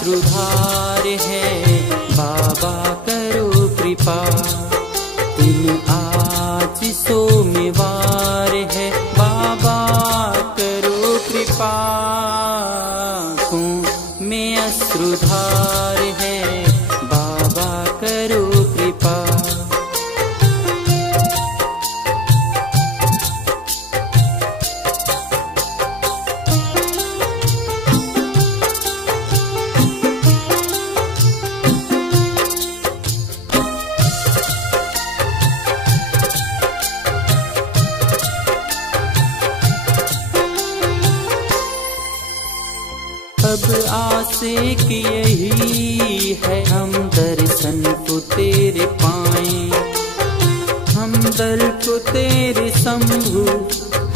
अश्रुधार है, बाबा करो कृपा। दिन आज सोमवार है, बाबा करो कृपा। आँखों में अश्रुधार है, बाबा करो कृपा। अब आसे की यही है, हम दर्शन को तेरे पाएं। हम दर को तेरे शंभु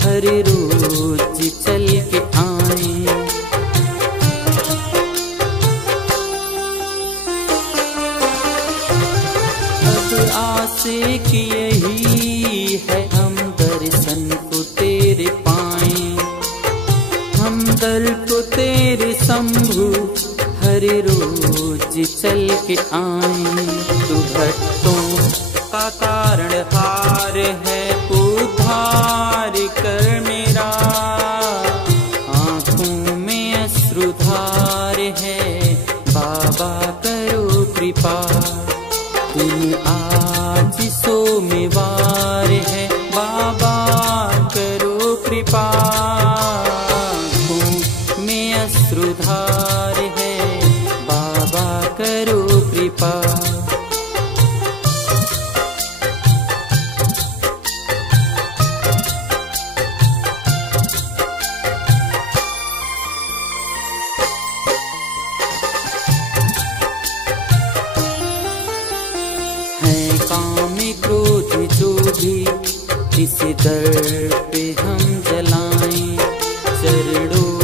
हर रोज चल के आएं। अब आसे की यही है, हम दर्शन को तेरे पाएं। हम दर को तेरे शंभु हर रोज चल के आएं। तू भक्तों का कारण हार है, उद्धार कर मेरा। आँखों में अश्रुधार है, बाबा करो कृपा। दिन आज सोमवार है, बाबा करो कृपा। अश्रुधार है, बाबा करो कृपा। है काम क्रोध जो भी इस दर पे हम जलाएं। चरणों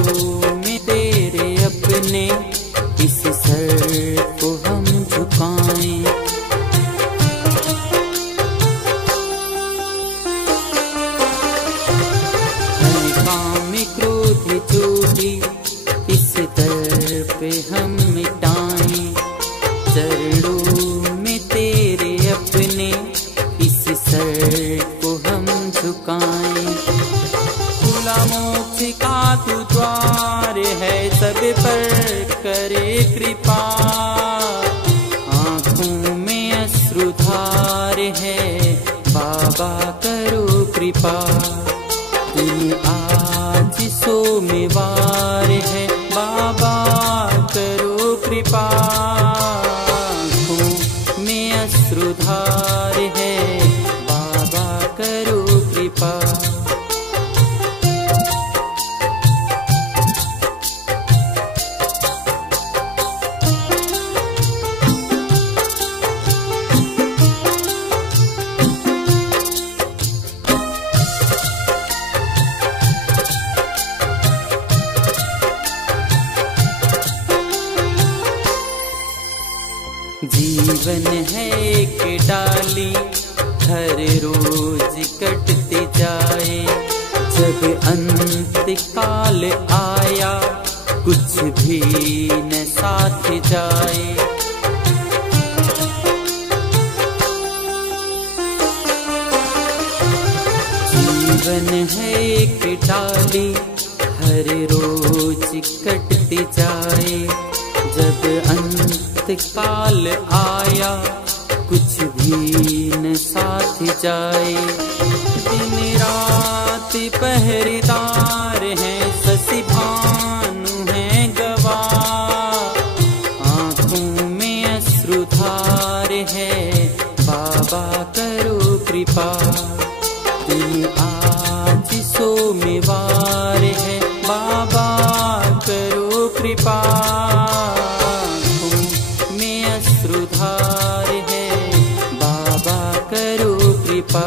अपने इस सर को हम झुकाएं। है काम क्रोध जो भी इस दर पे हम मिटाएं। चरणों में तेरे अपने इस सर को हम झुकाएं। खुला मोक्ष का तू द्वार है, सब पर करे कृपा। आँखों में अश्रुधार है, बाबा करो कृपा। दिन आज सोमवार है, बाबा करो कृपा। आँखों में अश्रुधार है, बाबा करो कृपा। जीवन है एक डाली, हर रोज कटती जाए। जब अंत काल आया, कुछ भी न साथ जाए। जीवन है एक डाली, हर रोज कटती जाए। जब अंत काल आया, कुछ भी न साथ जाए। दिन रात पहरेदार है, शशि भानु है गवाह। आँखों में अश्रुधार है, बाबा करो कृपा। दिन आज सोमवार है, बाबा करो कृपा। अश्रुधार है, बाबा करो कृपा।